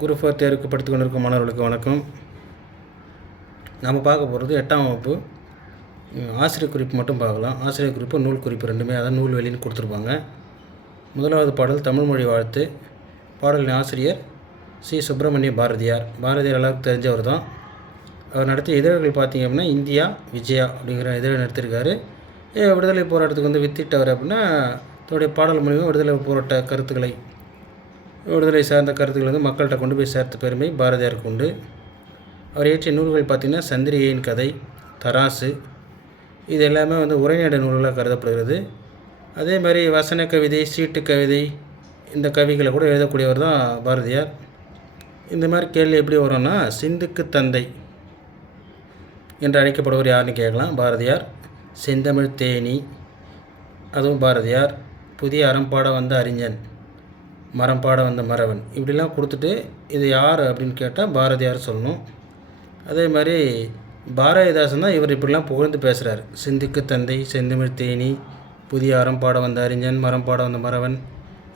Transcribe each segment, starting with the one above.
Group four தேர்வுக்கு படித்து கொண்டிருக்கும் மாணவர்களுக்கு வணக்கம். நம்ம பார்க்க போகிறது எட்டாம் வகுப்பு. ஆசிரியர் குறிப்பு மட்டும் பார்க்கலாம். ஆசிரியர் குறிப்பு நூல் குறிப்பு ரெண்டுமே அதான் நூல் வெளின்னு கொடுத்துருப்பாங்க. முதலாவது பாடல் தமிழ் மொழி வாழ்த்து. பாடலின் ஆசிரியர் சி. சுப்பிரமணிய பாரதியார். பாரதியார் எல்லாருக்கும் தெரிஞ்சவர் தான். அவர் நடத்திய இதழ்கள் பார்த்தீங்க அப்படின்னா இந்தியா விஜயா அப்படிங்கிற இதழை நடத்தியிருக்காரு விடுதலை போராட்டத்துக்கு வந்து வித்திட்டவர் அப்படின்னா தன்னுடைய பாடல் மூலிமா விடுதலை போராட்ட கருத்துக்களை விடுதலை சார்ந்த கருத்துக்கள் வந்து மக்கள்கிட்ட கொண்டு போய் சேர்த்த பெருமை பாரதியாருக்கு உண்டு. அவர் இயற்றிய நூல்கள் பார்த்திங்கன்னா சந்திரிகையின் கதை தராசு இது எல்லாமே வந்து உரைநடை நூல்களாக கருதப்படுகிறது. அதே மாதிரி வசன கவிதை சீட்டு கவிதை இந்த கவிகளை கூட எழுதக்கூடியவர் தான் பாரதியார். இந்த மாதிரி கேள்வி எப்படி வரும்னா சிந்துக்கு தந்தை என்று அழைக்கப்படுவர் யாருன்னு கேட்கலாம். பாரதியார் செந்தமிழ் தேனி அதுவும் பாரதியார் புதிய அறம்பாட வந்த அறிஞன். மரம் பாட வந்த மறவன் இப்படிலாம் கொடுத்துட்டு இது யார்? அப்படின்னு கேட்டால் பாரதியார் சொல்லணும். அதே மாதிரி பாரதிதாசன் தான் இவர் இப்படிலாம் புகழ்ந்து பேசுகிறார் சிந்துக்கு தந்தை செந்தமிழ் தேனி புதிய அறம் பாட வந்த அறிஞன் மரம் பாட வந்த மறவன்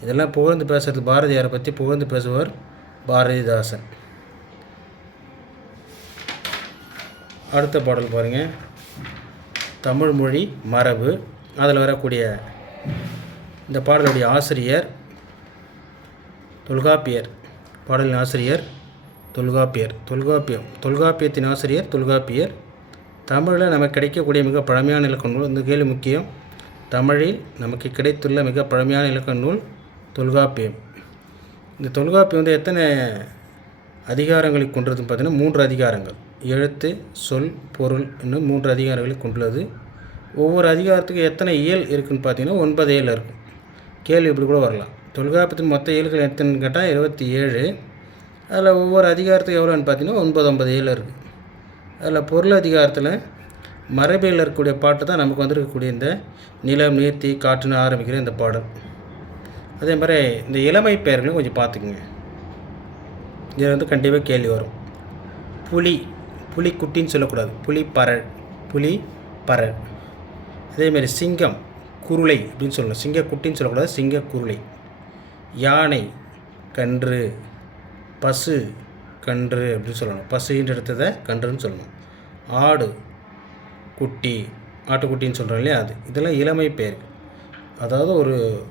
இதெல்லாம் புகழ்ந்து பேசுறது பாரதியாரை பற்றி புகழ்ந்து பேசுவார் பாரதிதாசன். அடுத்த பாடல் பாருங்கள் தமிழ் மொழி மரபு. அதில் வரக்கூடிய இந்த பாடலுடைய ஆசிரியர் தொல்காப்பியர் பாடலின் ஆசிரியர் தொல்காப்பியர் தொல்காப்பியம் தொல்காப்பியத்தின் ஆசிரியர் தொல்காப்பியர். தமிழில் நமக்கு கிடைக்கக்கூடிய மிக பழமையான இலக்கண நூல் இந்த கேள்வி முக்கியம். தமிழில் நமக்கு கிடைத்துள்ள மிக பழமையான இலக்கண நூல் தொல்காப்பியம். இந்த தொல்காப்பியம் வந்து எத்தனை அதிகாரங்களை கொண்டதுன்னு பார்த்தீங்கன்னா மூன்று அதிகாரங்கள். எழுத்து சொல் பொருள் இன்னும் மூன்று அதிகாரங்களை கொண்டுள்ளது. ஒவ்வொரு அதிகாரத்துக்கும் எத்தனை இயல் இருக்குதுன்னு பார்த்தீங்கன்னா ஒன்பது இயல் இருக்கும். கேள்வி இப்படி கூட வரலாம். தொல்காப்பியத்தின் மொத்த ஏழுகள் எத்தனைன்னு கேட்டால் இருபத்தி ஏழு. அதில் ஒவ்வொரு அதிகாரத்துக்கு எவ்வளோன்னு பார்த்தீங்கன்னா ஒன்பது ஒன்பது ஏழு இருக்குது. அதில் பொருள் அதிகாரத்தில் மரபியல் இருக்கக்கூடிய பாட்டு தான் நமக்கு வந்திருக்கக்கூடிய இந்த நிலம் நீர்த்தி காற்றுன்னு ஆரம்பிக்கிற இந்த பாடல். அதே மாதிரி இந்த இளமை பெயர்களையும் கொஞ்சம் பார்த்துக்குங்க. இதில் வந்து கண்டிப்பாக கேள்வி வரும். புலி புலி குட்டின்னு சொல்லக்கூடாது. புலி பரல் புலி பரல் அதேமாரி சிங்கம் குருளை அப்படின்னு சொல்லணும். சிங்க குட்டின்னு சொல்லக்கூடாது சிங்க குருளை யானை கன்று பசு கன்று அப்படின்னு சொல்லணும். பசுன்ற இடத்ததை கன்றுன்னு சொல்லணும். ஆடு குட்டி ஆட்டுக்குட்டின்னு சொல்கிறோம் இல்லையா அது? இதெல்லாம் இளமை பேர். அதாவது ஒரு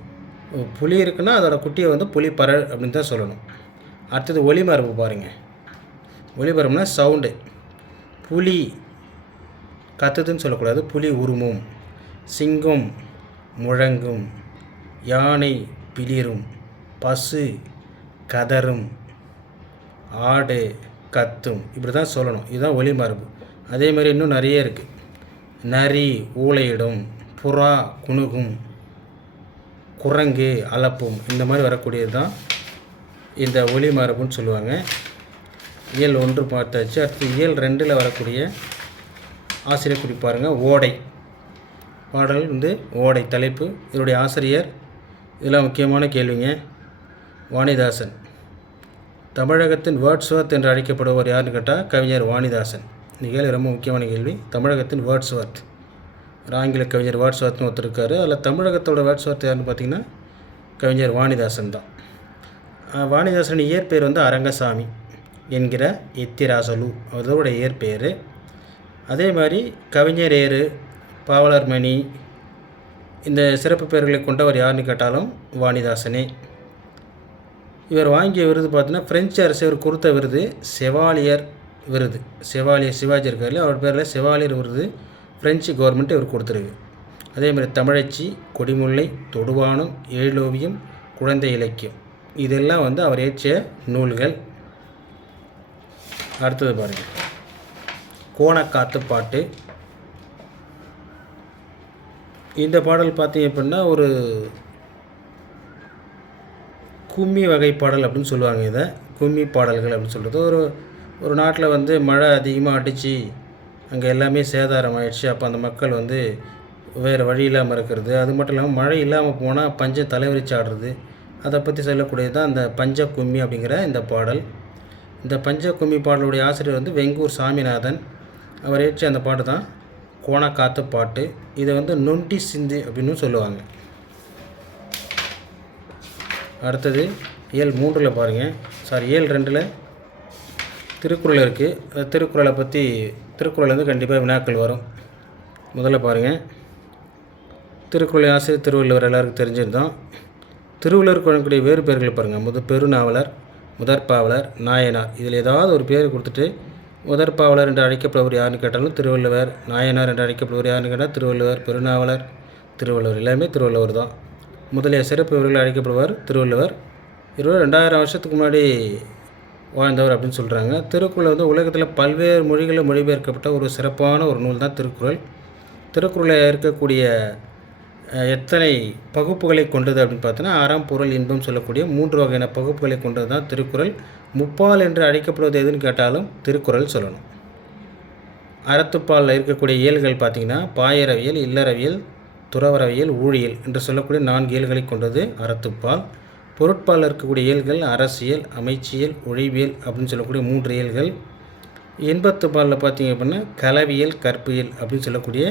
புலி இருக்குன்னா அதோடய குட்டியை வந்து புலி பற அப்படின்னு தான் சொல்லணும். அடுத்தது ஒளிமரபு பாருங்கள் ஒலிமரபுனா சவுண்டு புலி கத்துதுன்னு சொல்லக்கூடாது. புலி உருமும் சிங்கம் முழங்கும் யானை பிளிரும். பசு கதரும் ஆடு கத்தும். இப்படி தான் சொல்லணும். இதுதான் ஒலிமரபு அதே மாதிரி இன்னும் நிறைய இருக்குது நரி ஊளையிடும் புறா குணுகும் குரங்கு அலப்பும். இந்த மாதிரி வரக்கூடியது தான் இந்த ஒலி மரபுன்னு சொல்லுவாங்க. இயல் ஒன்று பார்த்தாச்சு. அடுத்து இயல் ரெண்டில் வரக்கூடிய ஆசிரியர் குறிப்பாருங்க ஓடை. பாடல் வந்து ஓடை. தலைப்பு. இதனுடைய ஆசிரியர். இதெல்லாம் முக்கியமான கேள்விங்க. வாணிதாசன். தமிழகத்தின் வேர்ட்ஸ்வர்த் என்று அழைக்கப்படுவர் யாருன்னு கேட்டால் கவிஞர் வாணிதாசன். இந்த கேள்வி ரொம்ப முக்கியமான கேள்வி. தமிழகத்தின் வேர்ட்ஸ்வர்த் ஒரு ஆங்கில கவிஞர் வேர்ட்ஸ்வர்த்னு ஒருத்தர் இருக்கார். அதில் தமிழகத்தோட வேர்ட்ஸ்வர்த் யாருன்னு பார்த்தீங்கன்னா கவிஞர் வாணிதாசன் தான். வாணிதாசன் இயற்பெயர் வந்து அரங்கசாமி என்கிற எத்திராசலு. அதோட இயற்பெயர். அதே மாதிரி கவிஞர் ஏறு பாவலர்மணி இந்த சிறப்பு பெயர்களை கொண்டவர் யாருன்னு கேட்டாலும் வாணிதாசனே. இவர் வாங்கிய விருது பார்த்தீங்கன்னா பிரெஞ்சு அரசு இவர் கொடுத்த விருது செவாலியர் விருது. செவாலியர் சிவாஜி இருக்கார் அவர் பேரில் செவாலியர் விருது பிரெஞ்சு கவர்மெண்ட் இவர் கொடுத்துருக்கு. அதே மாதிரி தமிழச்சி கொடிமுல்லை தொடுவானம் ஏழோவியம் குழந்தை இலக்கியம். இதெல்லாம் வந்து அவர் இயற்றிய நூல்கள். அடுத்தது பாருங்கள் கோணக்காத்து பாட்டு. இந்த பாடல் பார்த்தீங்க அப்படின்னா ஒரு கும்மி வகை பாடல் அப்படின்னு சொல்லுவாங்க இதை. கும்மி பாடல்கள் அப்படின்னு சொல்கிறது ஒரு ஒரு நாட்டில் வந்து மழை அதிகமாக அடித்து அங்கே எல்லாமே சேதாரம் ஆயிடுச்சு. அப்போ அந்த மக்கள் வந்து வேறு வழி இல்லாமல் இருக்கிறது. அது மட்டும் இல்லாமல் மழை இல்லாமல் போனால் பஞ்சம் தலைவரிச்சு ஆடுறது அதை பற்றி சொல்லக்கூடியது தான் அந்த பஞ்ச கும்மி அப்படிங்கிற இந்த பாடல். இந்த பஞ்ச கும்மி பாடலுடைய ஆசிரியர் வந்து வெங்கூர் சாமிநாதன். அவர் ஏற்றிய அந்த பாட்டு தான் கோணக்காத்து பாட்டு. இதை வந்து நொண்டி சிந்து அப்படின்னு சொல்லுவாங்க. அடுத்தது ஏழு மூன்றில் பாருங்கள் சாரி ஏழு ரெண்டில் திருக்குறள் இருக்குது திருக்குறளை பற்றி திருக்குறள் வந்து கண்டிப்பாக வினாக்கள் வரும். முதல்ல பாருங்கள் திருக்குறள் ஆசிரியர் திருவள்ளுவர் எல்லாருக்கும் தெரிஞ்சிருந்தோம். திருவள்ளுவர் வழங்கக்கூடிய வேறு பேர்களை பாருங்கள் முத பெருநாவலர் முதற்பாவலர் நாயனார். இதில் ஏதாவது ஒரு பேர் கொடுத்துட்டு முதற்பாவலர் என்று அழைக்கப்படுவர் யாருன்னு கேட்டாலும் திருவள்ளுவர் நாயனார் என்று அழைக்கப்படுவர் யாருன்னு கேட்டால் திருவள்ளுவர் பெருநாவலர் திருவள்ளுவர். எல்லாமே திருவள்ளுவர் தான். முதலிய சிறப்பு இவர்கள் அழைக்கப்படுவார் திருவள்ளுவர். இருபது ரெண்டாயிரம் வருஷத்துக்கு முன்னாடி வாழ்ந்தவர் அப்படின்னு சொல்கிறாங்க திருக்குறள் வந்து உலகத்தில் பல்வேறு மொழிகளில் மொழிபெயர்க்கப்பட்ட ஒரு சிறப்பான ஒரு நூல் தான் திருக்குறள். திருக்குறளில் இருக்கக்கூடிய எத்தனை பகுப்புகளை கொண்டது அப்படின்னு பார்த்தோன்னா அறம் பொருள் இன்பம் சொல்லக்கூடிய மூன்று வகையான பகுப்புகளை கொண்டது தான் திருக்குறள். முப்பால் என்று அழைக்கப்படுவது எதுன்னு கேட்டாலும் திருக்குறள் சொல்லணும். அறத்துப்பாலில் இருக்கக்கூடிய இயல்கள் பார்த்திங்கன்னா பாயரவியல் இல்லறவியல் துறவரவியல் ஊழியல் என்று சொல்லக்கூடிய நான்கு இயல்களை கொண்டது அறத்துப்பால். பொருட்பாலில் இருக்கக்கூடிய இயல்கள் அரசியல் அமைச்சியல் ஒழிவியல் அப்படின்னு சொல்லக்கூடிய மூன்று இயல்கள். எண்பத்து பாலில் பார்த்தீங்க அப்படின்னா கலவியல் கற்பியல் அப்படின்னு சொல்லக்கூடிய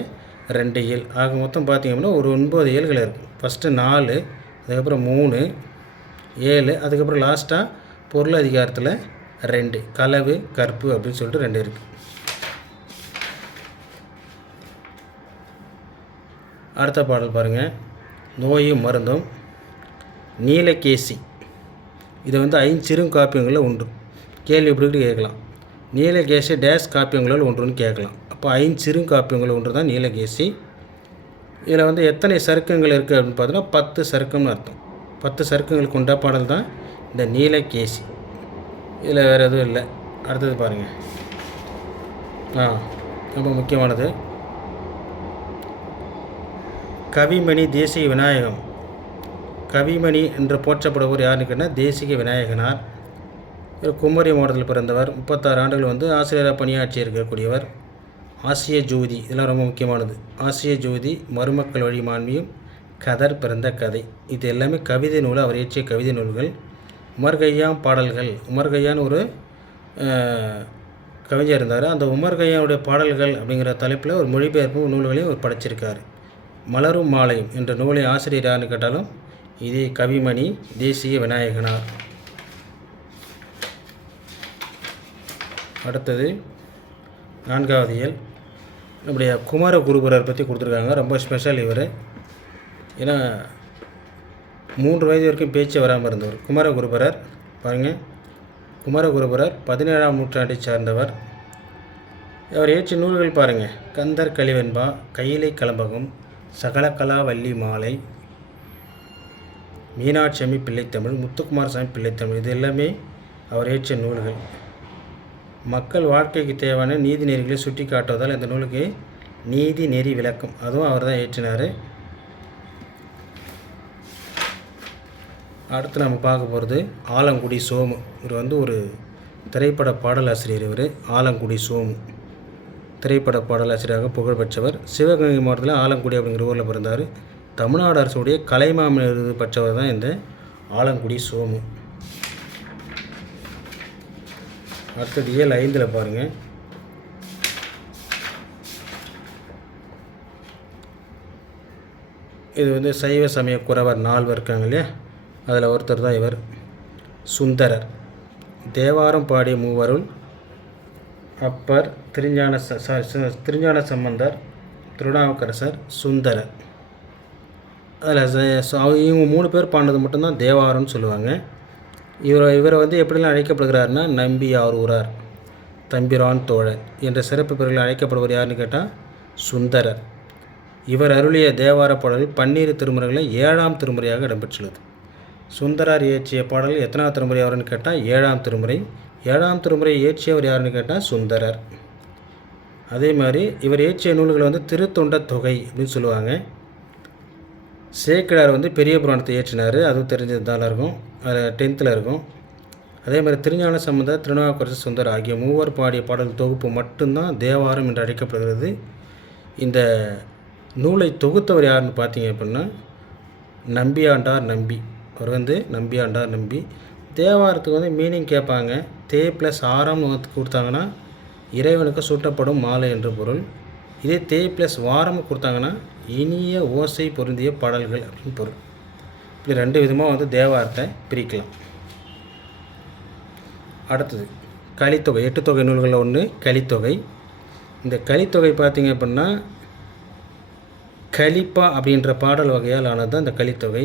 ரெண்டு இயல். ஆக மொத்தம் பார்த்தீங்க அப்படின்னா ஒரு ஒன்பது இயல்கள் இருக்கும். ஃபஸ்ட்டு நாலு அதுக்கப்புறம் மூணு ஏழு அதுக்கப்புறம் லாஸ்ட்டாக பொருள் அதிகாரத்தில் ரெண்டு. கலவு கற்பு அப்படின்னு சொல்லிட்டு ரெண்டு இருக்குது அடுத்த பாடல் பாருங்கள் நோயும் மருந்தும். நீலகேசி. இது வந்து ஐஞ்சிறும் காப்பியங்களில் ஒன்று. கேள்வி எப்படி கேட்கலாம். நீலகேசி டேஸ் காப்பியங்களில் ஒன்றுன்னு கேட்கலாம். அப்போ ஐஞ்சிறும் காப்பியங்கள் ஒன்று தான் நீலகேசி. இதில் வந்து எத்தனை சருக்கங்கள் இருக்குது அப்படின்னு பார்த்தோன்னா பத்து சருக்கம்னு அர்த்தம். பத்து சருக்கங்களுக்கு உண்டா பாடல் தான் இந்த நீலகேசி. இதில் வேறு எதுவும் இல்லை. அடுத்தது பாருங்கள் ஆ ரொம்ப முக்கியமானது. கவிமணி தேசிய விநாயகம். கவிமணி என்று போற்றப்படுபவர் யாருன்னு கேட்டால் தேசிக விநாயகனார். இவர் குமரி மாவட்டத்தில் பிறந்தவர். முப்பத்தாறு ஆண்டுகள் வந்து ஆசிரியராக பணியாற்றி இருக்கக்கூடியவர். ஆசிய ஜோதி இதெல்லாம் ரொம்ப முக்கியமானது. ஆசிய ஜோதி மருமக்கள் வழி மாண்பியும் கதர் பிறந்த கதை. இது எல்லாமே கவிதை நூல் அவர் இயற்றிய கவிதை நூல்கள். உமர்கய்யான் பாடல்கள். உமர்கையான்னு ஒரு கவிஞர் இருந்தார். அந்த உமர் பாடல்கள் அப்படிங்கிற தலைப்பில் ஒரு மொழிபெயர்ப்பு நூல்களையும் அவர் படைச்சிருக்கார். மலரும் மாலையும் என்ற நூலை ஆசிரியர் யாருன்னு கேட்டாலும் இதே கவிமணி தேசிய விநாயகனார் அடுத்தது நான்காவது இயல். நம்முடைய குமார குருபரர் பற்றி கொடுத்துருக்காங்க. ரொம்ப ஸ்பெஷல் இவர். ஏன்னா மூன்று வயது வரைக்கும் பேச்சு வராமல் இருந்தவர். குமாரகுருபரர் பாருங்கள் குமார குருபரர் பதினேழாம் நூற்றாண்டை சார்ந்தவர். அவர் இயற்றிய நூல்கள் பாருங்கள் கந்தர் கலிவெண்பா கையிலை கலம்பகம் சகலகலாவல்லி மாலை மீனாட்சியம்மி பிள்ளைத்தமிழ் முத்துக்குமாரசாமி பிள்ளைத்தமிழ் இது எல்லாமே அவர் இயற்றிய நூல்கள். மக்கள் வாழ்க்கைக்கு தேவையான நீதி நெறிகளை சுட்டி காட்டுவதால் இந்த நூலுக்கு நீதி நெறி விளக்கம். அதுவும் அவர் தான் இயற்றினார். அடுத்து நம்ம பார்க்க போகிறது ஆலங்குடி சோமு. இவர் வந்து ஒரு திரைப்பட பாடலாசிரியர் இவர் ஆலங்குடி சோமு. திரைப்பட பாடலாசிரியராக புகழ்பெற்றவர் சிவகங்கை மாவட்டத்தில் ஆலங்குடி அப்படிங்கிற ஊரில் பிறந்தார். தமிழ்நாடு அரசுடைய கலைமாமணி விருது பெற்றவர் தான் இந்த ஆலங்குடி சோமு. அடுத்தது ஏழு ஐந்தில் பாருங்கள் இது வந்து சைவ சமய குறவர் நால்வர் இருக்காங்க இல்லையா? அதில் ஒருத்தர் தான் இவர். சுந்தரர். தேவாரம் பாடிய மூவருள் அப்பர் திருஞான ச- திருஞான சம்பந்தர் திருநாவுக்கரசர் சுந்தரர். அதில் இவங்க மூணு பேர் பாடினது மட்டும்தான் தேவாரம்னு சொல்லுவாங்க. இவர் இவரை வந்து எப்படிலாம் அழைக்கப்படுகிறாருன்னா நம்பி ஆரூரார் தம்பிரான் தோழர் என்ற சிறப்பு பெயர்கள் அழைக்கப்படுவர் யாருன்னு கேட்டால் சுந்தரர். இவர் அருளிய தேவார பாடல் பன்னீர் திருமுறைகளில் ஏழாம் திருமுறையாக இடம்பெற்றுள்ளது. சுந்தரார் இயற்றிய பாடல் எத்தனாவது திருமுறை அவருன்னு கேட்டால் ஏழாம் திருமுறை ஏழாம் திருமுறை இயற்றியவர் யாருன்னு கேட்டால் சுந்தரர். அதே மாதிரி இவர் இயற்றிய நூல்கள் வந்து திருத்தொண்ட தொகை அப்படின்னு சொல்லுவாங்க. சேக்கிழார் வந்து பெரிய புராணத்தை இயற்றினார். அதுவும் தெரிஞ்சது தான் இருக்கும் அதில் டென்த்தில் இருக்கும். அதே மாதிரி திருஞான சம்பந்தர் திருநாவுக்கரசு சுந்தர் ஆகிய மூவர் பாடிய பாடல் தொகுப்பு மட்டும்தான் தேவாரம் என்று அழைக்கப்படுகிறது. இந்த நூலை தொகுத்தவர் யாருன்னு பார்த்தீங்க அப்படின்னா நம்பியாண்டார் நம்பி. அவர் வந்து நம்பியாண்டார் நம்பி. தேவாரத்துக்கு வந்து மீனிங் கேட்பாங்க. தே ப்ளஸ் ஆறாம் கொடுத்தாங்கன்னா இறைவனுக்கு சூட்டப்படும் மாலை என்று பொருள். இதே தே ப்ளஸ் வாரம் கொடுத்தாங்கன்னா இனிய ஓசை பொருந்திய பாடல்கள் அப்படின்னு பொருள். இப்படி ரெண்டு விதமாக வந்து தேவாரத்தை பிரிக்கலாம். அடுத்தது கலித்தொகை. எட்டு தொகை நூல்களில் ஒன்று கலித்தொகை. இந்த கலித்தொகை பார்த்திங்க அப்படின்னா கலிப்பா அப்படின்ற பாடல் வகையால் ஆனது தான் இந்த கலித்தொகை.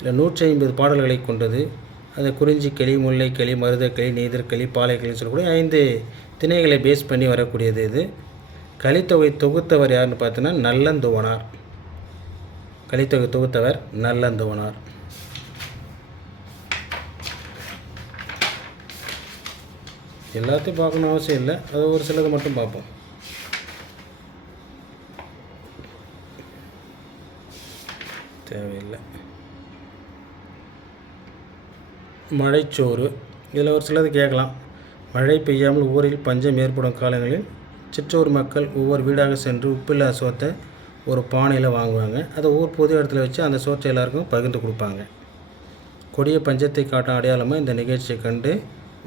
இதில் நூற்றி ஐம்பது பாடல்களை கொண்டது. அது குறிஞ்சி களி முல்லை களி மருதக்களி நெய்தற்களி பாலைக்களின்னு சொல்லக்கூடிய ஐந்து திணைகளை பேஸ் பண்ணி வரக்கூடியது இது. கலித்தொகை தொகுத்தவர் யாருன்னு பார்த்தீங்கன்னா நல்லந்துவனார். கலித்தொகை தொகுத்தவர் நல்லந்துவனார். எல்லாத்தையும் பார்க்கணும் அவசியம் இல்லை. அது ஒரு சிலது மட்டும் பார்ப்போம். தேவையில்லை. மழைச்சோறு. இதில் ஒரு சிலது கேட்கலாம். மழை பெய்யாமல் ஊரில் பஞ்சம் ஏற்படும் காலங்களில் சிற்றூர் மக்கள் ஒவ்வொரு வீடாக சென்று உப்பில்லா சோத்தை ஒரு பானையில் வாங்குவாங்க. அதை ஊர் பொது இடத்துல வச்சு அந்த சோற்றை எல்லாருக்கும் பகிர்ந்து கொடுப்பாங்க. கொடிய பஞ்சத்தை காட்டும் அடையாளமாக இந்த நிகழ்ச்சியை கண்டு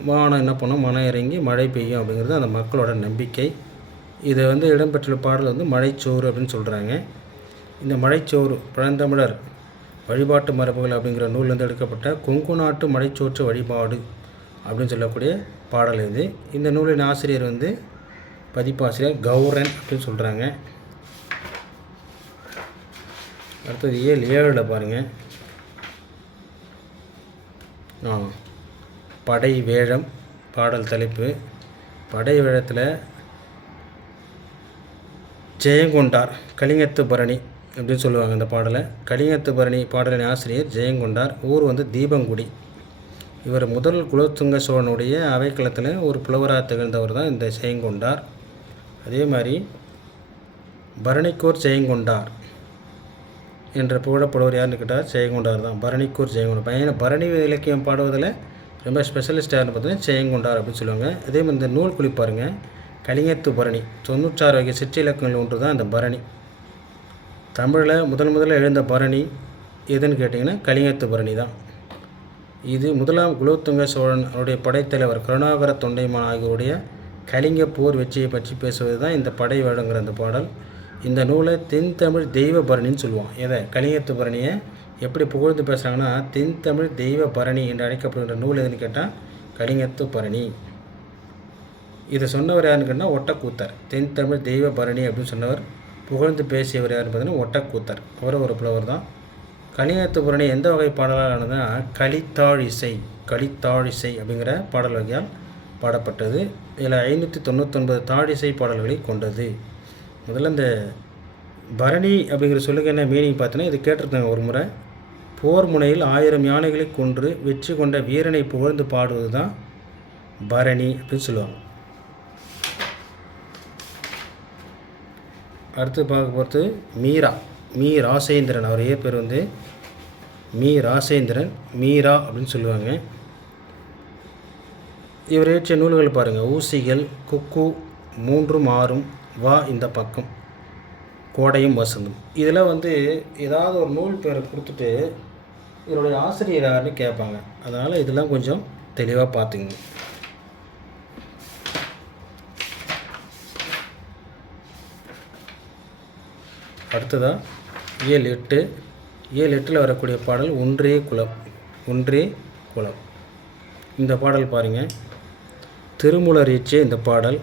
வானம் என்ன பண்ணும்? மனம் இறங்கி மழை பெய்யும் அப்படிங்கிறது அந்த மக்களோட நம்பிக்கை. இதை வந்து இடம்பெற்றுள்ள பாடல் வந்து மழைச்சோறு அப்படின்னு சொல்கிறாங்க இந்த மழைச்சோறு பழந்தமிழர் வழிபாட்டு மரபுகள் அப்படிங்கிற நூல்லேருந்து எடுக்கப்பட்ட கொங்கு நாட்டு மலைச்சோற்று வழிபாடு அப்படின்னு சொல்லக்கூடிய பாடல் இது. இந்த நூலின் ஆசிரியர் வந்து பதிப்பாசிரியர் கௌரன் அப்படின்னு சொல்கிறாங்க அடுத்தது ஏழு ஏழில் பாருங்கள் ஆ படை வேழம் பாடல் தலைப்பு. படை வேழத்தில் ஜெயங்கொண்டார் கலிங்கத்து பரணி அப்படின்னு சொல்லுவாங்க இந்த பாடலை. கலிங்கத்து பரணி பாடலின் ஆசிரியர் ஜெயங்கொண்டார். ஊர் வந்து தீபங்குடி. இவர் முதல் குலோத்துங்க சோழனுடைய அவைக்களத்தில் ஒரு புலவராக திகழ்ந்தவர் தான் இந்த ஜெயங்கொண்டார். அதே மாதிரி பரணிக்கூர் ஜெயங்கொண்டார் என்ற புகழப்படுவர் யாருன்னு கேட்டால் ஜெயங்கொண்டார் தான். பரணிக்கூர் ஜெயங்கொண்டார். பையனை பரணி இலக்கியம் பாடுவதில் ரொம்ப ஸ்பெஷலிஸ்ட் யாருன்னு பார்த்தீங்கன்னா ஜெயங்கொண்டார் அப்படின்னு சொல்லுவாங்க. அதே மாதிரி இந்த நூல் குளிப்பாருங்க. கலிங்கத்து பரணி தொண்ணூற்றாறு வகை சிற்றிலக்கங்கள் ஒன்று தான் அந்த பரணி. தமிழில் முதன் முதல்ல எழுந்த பரணி எதுன்னு கேட்டிங்கன்னா கலிங்கத்து பரணி தான். இது முதலாம் குலோத்துங்க சோழன் அவருடைய படைத்தலைவர் கருணாகர தொண்டைமான் ஆகியோருடைய கலிங்க போர் வெற்றியை பற்றி பேசுவது தான் இந்த படை வேடுங்கிற அந்த பாடல். இந்த நூலை தென்தமிழ் தெய்வ பரணின்னு சொல்லுவோம் எதை? கலிங்கத்து பரணியை. எப்படி புகழ்ந்து பேசுகிறாங்கன்னா தென்தமிழ் தெய்வ பரணி என்று அழைக்கப்படுகின்ற நூல் எதுன்னு கேட்டால் கலிங்கத்து பரணி. இதை சொன்னவர் யாருன்னு கேட்டால் ஒட்டக்கூத்தர். தென்தமிழ் தெய்வ பரணி அப்படின்னு சொன்னவர் புகழ்ந்து பேசியவர் யாருன்னு பார்த்தீங்கன்னா ஒட்டக்கூத்தர். அவரும் ஒரு புலவர் தான். கலிங்கத்து புரணி எந்த வகை பாடலால் ஆனதுன்னா கலித்தாழ் இசை கலித்தாழ் இசை அப்படிங்கிற பாடல் வகையால் பாடப்பட்டது. இதில் ஐநூற்றி தொண்ணூத்தொன்பது தாழிசை பாடல்களை கொண்டது. முதல்ல இந்த பரணி அப்படிங்கிற சொல்லுக்கு என்ன மீனிங் பார்த்தீங்கன்னா இது கேட்டிருந்தாங்க ஒரு முறை. போர் முனையில் ஆயிரம் யானைகளை கொன்று வெற்றி கொண்ட வீரனை புகழ்ந்து பாடுவது தான் பரணி அப்படின்னு சொல்லுவாங்க. அடுத்து பார்க்க போகிறது மீரா. மீ ராசேந்திரன் அவரையே பேர் வந்து மீ ராசேந்திரன் மீரா அப்படின்னு சொல்லுவாங்க. இவர் ஏற்றிய நூல்கள் பாருங்கள் ஊசிகள் குக்கு மூன்றும் ஆறும் வா இந்த பக்கம் கோடையும் வசந்தும். இதில் வந்து ஏதாவது ஒரு நூல் பேரை கொடுத்துட்டு இதனுடைய ஆசிரியர் யாருன்னு கேட்பாங்க. அதனால் இதெல்லாம் கொஞ்சம் தெளிவாக பார்த்துங்க அடுத்ததாக ஏழு எட்டு. ஏழு எட்டில் வரக்கூடிய பாடல் ஒன்றே குலம் ஒன்றே குலம். இந்த பாடல் பாருங்கள் திருமூலர் இயற்றிய இந்த பாடல்.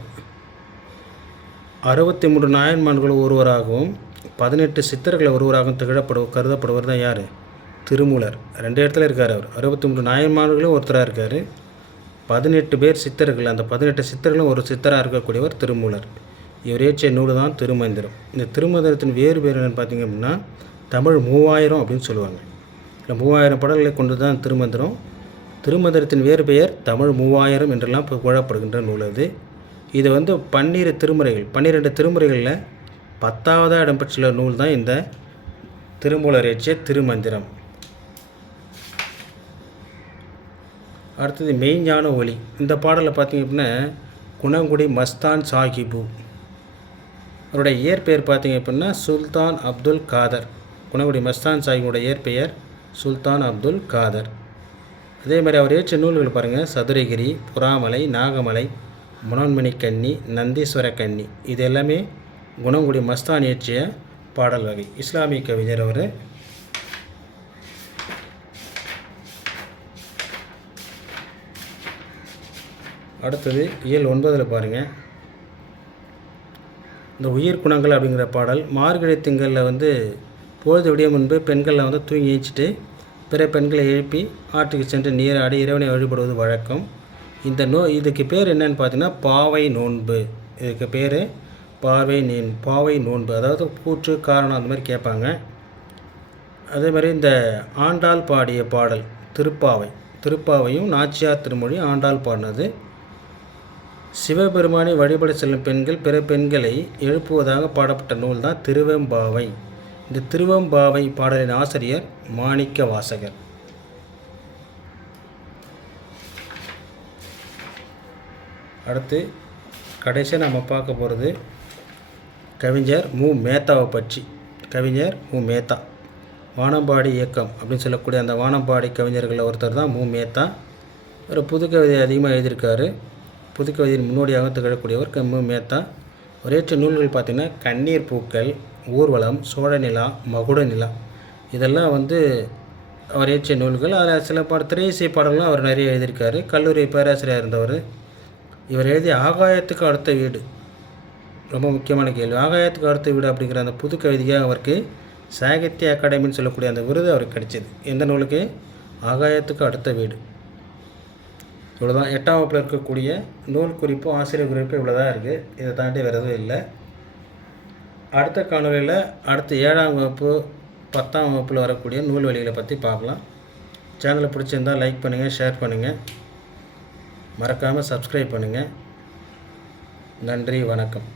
அறுபத்தி மூன்று நாயன்மான்கள் ஒருவராகவும் பதினெட்டு சித்தர்கள் ஒருவராகவும் திகழப்படு கருதப்படுவர் தான் யார்? திருமூலர். ரெண்டு இடத்துல இருக்கார் அவர். அறுபத்தி மூன்று நாயன்மான்களும் ஒருத்தராக இருக்கார். பதினெட்டு பேர் சித்தர்கள். அந்த பதினெட்டு சித்தர்களும் ஒரு சித்தராக இருக்கக்கூடியவர் திருமூலர். இவர் நூல் தான் திருமந்திரம். இந்த திருமந்திரத்தின் வேறு பேர் என்னென்னு பார்த்தீங்க அப்படின்னா தமிழ் மூவாயிரம் அப்படின்னு சொல்லுவாங்க. இல்லை மூவாயிரம் பாடல்களை கொண்டு தான் திருமந்திரம். திருமந்திரத்தின் வேறு பெயர் தமிழ் மூவாயிரம் என்றெல்லாம் புகழப்படுகின்ற நூல் அது. இது வந்து பன்னிரு திருமுறைகள் பன்னிரெண்டு திருமுறைகளில் பத்தாவதாக இடம்பெற்றுள்ள நூல் தான் இந்த திருமூலர் திருமந்திரம். அடுத்தது மெய்ஞான ஒளி இந்த பாடலை பார்த்தீங்க அப்படின்னா குணங்குடி மஸ்தான் சாஹிபு. அவருடைய இயற்பெயர் பார்த்தீங்க அப்படின்னா சுல்தான் அப்துல் காதர். குணகுடி மஸ்தான் சாஹிபுடைய இயற்பெயர் சுல்தான் அப்துல் காதர். அதே மாதிரி அவர் ஏற்ற நூல்கள் பாருங்கள் சதுரகிரி புறாமலை நாகமலை முனோன்மணி கன்னி நந்தீஸ்வர கன்னி. இது எல்லாமே குணங்குடி மஸ்தான் இயற்றிய பாடல் வகை. இஸ்லாமிய கவிஞர் அவர். அடுத்தது இயல் ஒன்பதில் பாருங்கள் இந்த உயிர் குணங்கள் அப்படிங்கிற பாடல் மார்கழி திங்களில் வந்து பொழுது விடிய முன்பு பெண்கள்லாம் வந்து தூங்கி ஏச்சிட்டு பிற பெண்களை எழுப்பி ஆற்றுக்கு சென்று நீராடி இறைவனை வழிபடுவது வழக்கம். இந்த நோ இதுக்கு பேர் என்னன்னு பார்த்தீங்கன்னா பாவை நோன்பு. இதுக்கு பேர் பாவை நீன் பாவை நோன்பு. அதாவது கூற்று காரணம் அந்த மாதிரி கேட்பாங்க. அதே மாதிரி இந்த ஆண்டாள் பாடிய பாடல் திருப்பாவை. திருப்பாவையும் நாச்சியார் திருமொழி ஆண்டாள் பாடினது. சிவபெருமானை வழிபட செல்லும் பெண்கள் பிற பெண்களை எழுப்புவதாக பாடப்பட்ட நூல் தான் திருவெம்பாவை. இந்த திருவெம்பாவை பாடலின் ஆசிரியர் மாணிக்க வாசகர் அடுத்து கடைசியாக நம்ம பார்க்க போகிறது கவிஞர் மு. மேத்தாவை பற்றி. கவிஞர் மு. மேத்தா. வானம்பாடி இயக்கம் அப்படின்னு சொல்லக்கூடிய அந்த வானம்பாடி கவிஞர்களில் ஒருத்தர் தான் மு. மேத்தா. ஒரு புது கவிதை அதிகமாக எழுதியிருக்காரு. புதுக்கவிதையின் முன்னோடியாக திகழக்கூடியவர் கம்பு மேத்தா. ஒரேற்ற நூல்கள் பார்த்திங்கன்னா கண்ணீர் பூக்கள் ஊர்வலம் சோழ நிலா மகுட நிலா. இதெல்லாம் வந்து அவர் இயற்றிய நூல்கள். அதில் சில பாட திரையிசை பாடல்களும் அவர் நிறைய எழுதியிருக்காரு. கல்லூரி பேராசிரியர் இருந்தவர். இவர் எழுதிய ஆகாயத்துக்கு அடுத்த வீடு. ரொம்ப முக்கியமான கேள்வி. ஆகாயத்துக்கு அடுத்த வீடு அப்படிங்கிற அந்த புது கவிதையாக அவருக்கு சாகித்ய அகாடமின்னு சொல்லக்கூடிய அந்த விருது அவருக்கு கிடைச்சிது. எந்த நூலுக்கு? ஆகாயத்துக்கு அடுத்த வீடு. இவ்வளோ தான் எட்டாம் வகுப்பில் இருக்கக்கூடிய நூல் குறிப்பு ஆசிரியர் குறிப்பு இவ்வளோ தான் இருக்குது இதை தாண்டி வேறு எதுவும் இல்லை. அடுத்த காணொலியில் அடுத்து ஏழாம் வகுப்பு பத்தாம் வகுப்பில் வரக்கூடிய நூல் வழிகளை பற்றி பார்க்கலாம். சேனலை பிடிச்சிருந்தால் லைக் பண்ணுங்கள் ஷேர் பண்ணுங்கள் மறக்காமல் சப்ஸ்கிரைப் பண்ணுங்கள் நன்றி வணக்கம்.